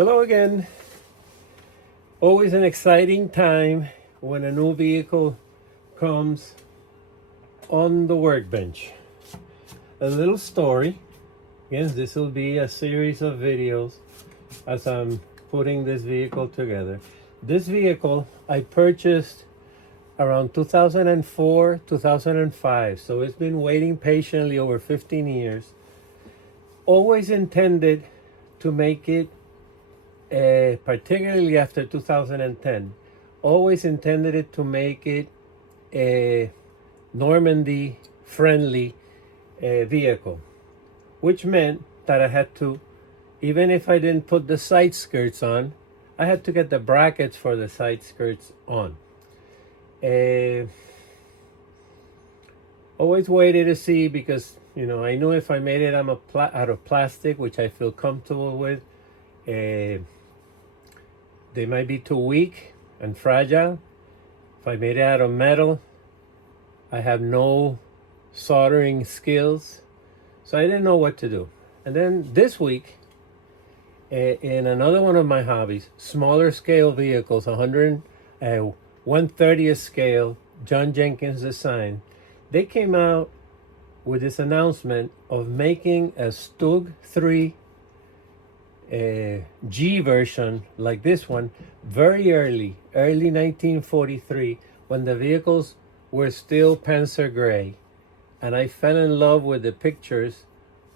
Hello again. Always an exciting time when a new vehicle comes on the workbench. A little story. Yes, this will be a series of videos as I'm putting this vehicle together. This vehicle I purchased around 2004, 2005, so it's been waiting patiently over 15 years. Always intended to make it, particularly after 2010, always intended it to make it a Normandy friendly vehicle, which meant that I had to, even if I didn't put the side skirts on, I had to get the brackets for the side skirts on. Always waited to see, because I knew if I made it out of plastic, which I feel comfortable with, they might be too weak and fragile. If I made it out of metal, I have no soldering skills, so I didn't know what to do. And then this week, in another one of my hobbies, smaller scale vehicles, 1/130th scale, John Jenkins design, they came out with this announcement of making a Stug III G version like this one very early 1943, when the vehicles were still Panzer gray. And I fell in love with the pictures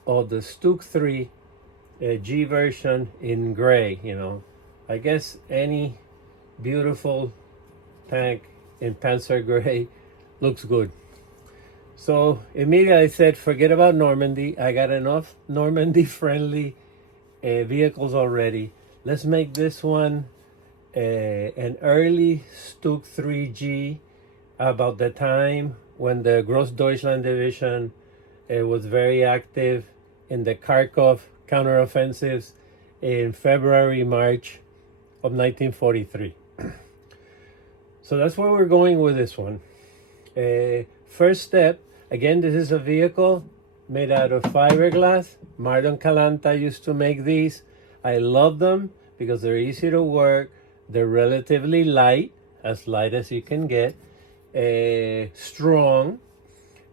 of the Stug III G version in gray. I guess any beautiful tank in Panzer gray looks good. So immediately I said, forget about Normandy. I got enough Normandy friendly vehicles already. Let's make this one an early Stug III G, about the time when the Grossdeutschland division was very active in the Kharkov counteroffensives in February, March of 1943. So that's where we're going with this one. First step, again, this is a vehicle made out of fiberglass. Mardon Callanta used to make these. I love them because they're easy to work. They're relatively light as you can get, strong.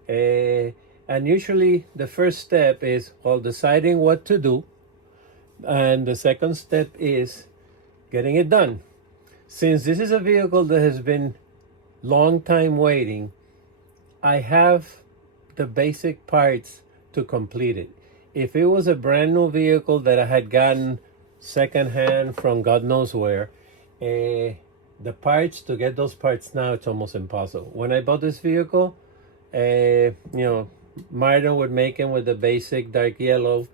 And usually the first step is, deciding what to do. And the second step is getting it done. Since this is a vehicle that has been long time waiting, I have the basic parts to complete it. If it was a brand new vehicle that I had gotten secondhand from God knows where, the parts, to get those parts now, it's almost impossible. When I bought this vehicle, Mardon would make them with the basic dark yellow.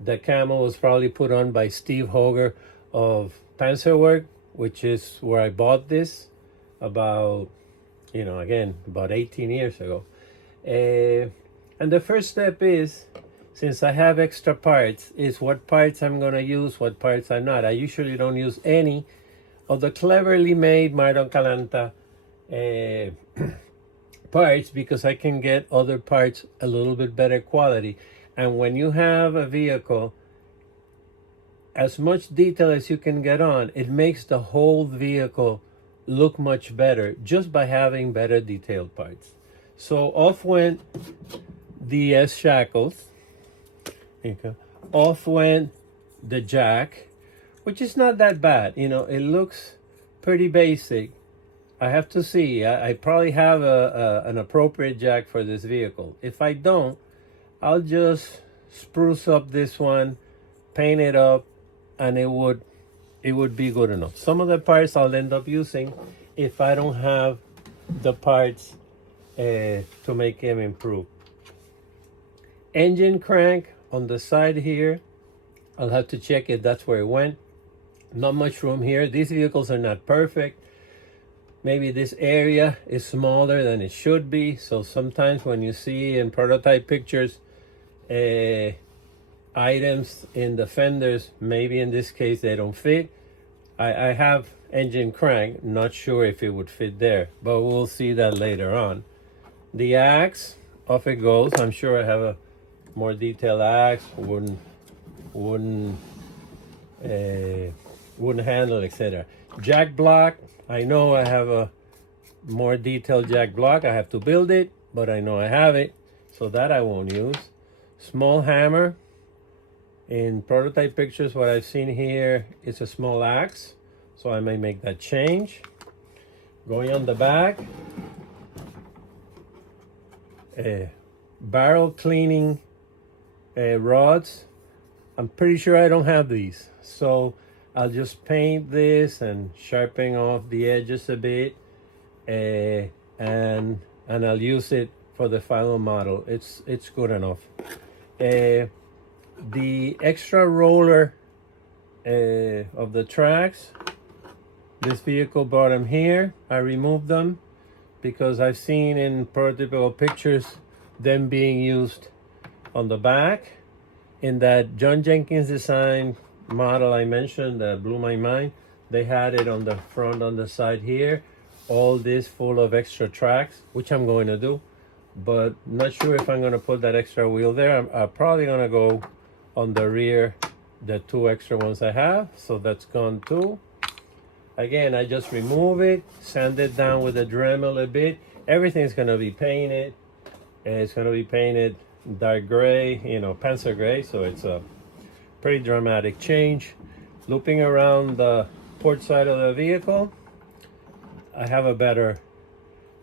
The camo was probably put on by Steve Hoger of Panzerwerk, which is where I bought this about 18 years ago. And the first step is, since I have extra parts, is what parts I'm going to use, what parts I'm not. I usually don't use any of the cleverly made Mardon Callanta parts, because I can get other parts a little bit better quality. And when you have a vehicle, as much detail as you can get on, it makes the whole vehicle look much better just by having better detailed parts. So off went the S shackles. Off went the jack, which is not that bad. It looks pretty basic. I have to see. I probably have an appropriate jack for this vehicle. If I don't, I'll just spruce up this one, paint it up, and it would be good enough. Some of the parts I'll end up using if I don't have the parts to make them improve. Engine crank on the side here, I'll have to check if that's where it went. Not much room here. These vehicles are not perfect. Maybe this area is smaller than it should be. So sometimes when you see in prototype pictures items in the fenders, maybe in this case they don't fit. I have engine crank, not sure if it would fit there, but we'll see that later on. The axe, off it goes. I'm sure I have a more detailed axe, wooden wooden handle, etc. Jack block, I know I have a more detailed jack block. I have to build it, but I know I have it, so that I won't use. Small hammer. In prototype pictures, what I've seen here is a small axe, so I may make that change. Going on the back, barrel cleaning rods. I'm pretty sure I don't have these, so I'll just paint this and sharpen off the edges a bit, and I'll use it for the final model. It's good enough. The extra roller of the tracks, this vehicle brought them here. I removed them because I've seen in prototypical pictures them being used on the back. In that John Jenkins design model I mentioned that blew my mind, they had it on the front, on the side here, all this full of extra tracks, which I'm going to do, but not sure if I'm going to put that extra wheel there. I'm probably going to go on the rear, the two extra ones I have, so that's gone too. Again, I just remove it, sand it down with a Dremel a bit. Everything's going to be painted. It's going to be painted dark gray, you know, pencil gray, so it's a pretty dramatic change. Looping around the port side of the vehicle, I have a better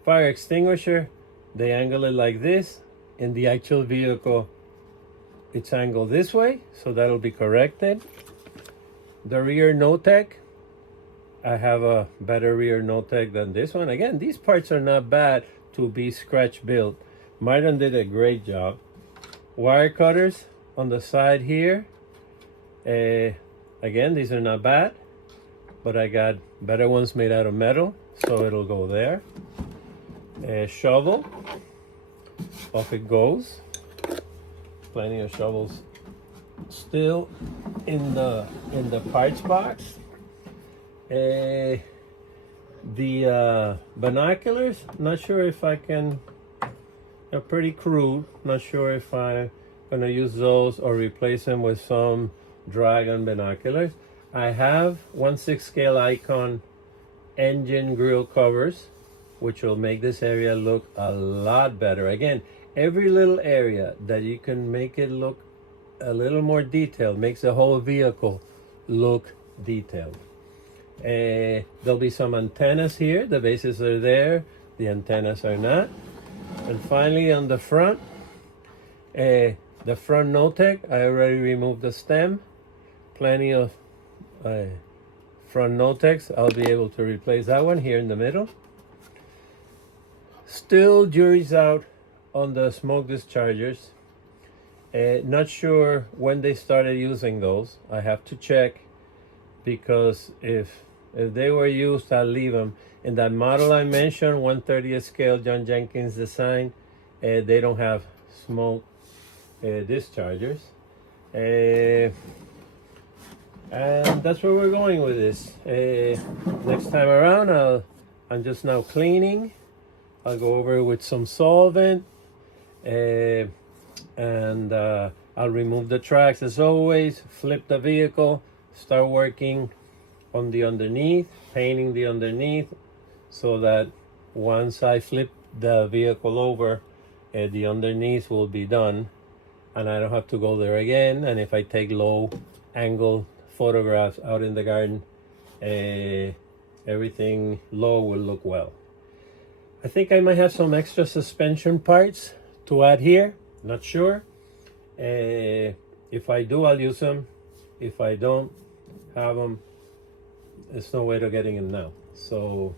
fire extinguisher. They angle it like this. In the actual vehicle, it's angled this way, so that'll be corrected. The rear no-tech, I have a better rear no-tech than this one. Again, these parts are not bad to be scratch built. Mardon did a great job. Wire cutters on the side here. Again, these are not bad, but I got better ones made out of metal, so it'll go there. Shovel, off it goes. Plenty of shovels still in the parts box. The binoculars, not sure if I can. They're pretty crude. Not sure if I'm gonna use those or replace them with some Dragon binoculars. I have 1/6 scale icon engine grill covers, which will make this area look a lot better. Again, every little area that you can make it look a little more detailed makes the whole vehicle look detailed. There'll be some antennas here. The bases are there, the antennas are not. And finally on the front no-tech, I already removed the stem. Plenty of front no-techs. I'll be able to replace that one here in the middle. Still jury's out on the smoke dischargers. Not sure when they started using those. I have to check, because if they were used, I'll leave them. In that model I mentioned, 1/30th scale John Jenkins design, they don't have smoke dischargers. And that's where we're going with this. Next time around, I'm just now cleaning. I'll go over it with some solvent, and I'll remove the tracks as always, flip the vehicle, start working on the underneath, painting the underneath, so that once I flip the vehicle over, the underneath will be done and I don't have to go there again. And if I take low angle photographs out in the garden, everything low will look well. I think I might have some extra suspension parts to add here, not sure. If I do, I'll use them. If I don't have them, there's no way to getting them now. So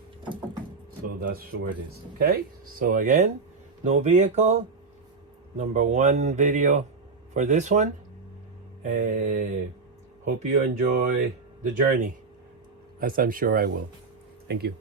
that's where it is. Okay, so again, no vehicle, #1 video for this one. Hope you enjoy the journey, as I'm sure I will. Thank you.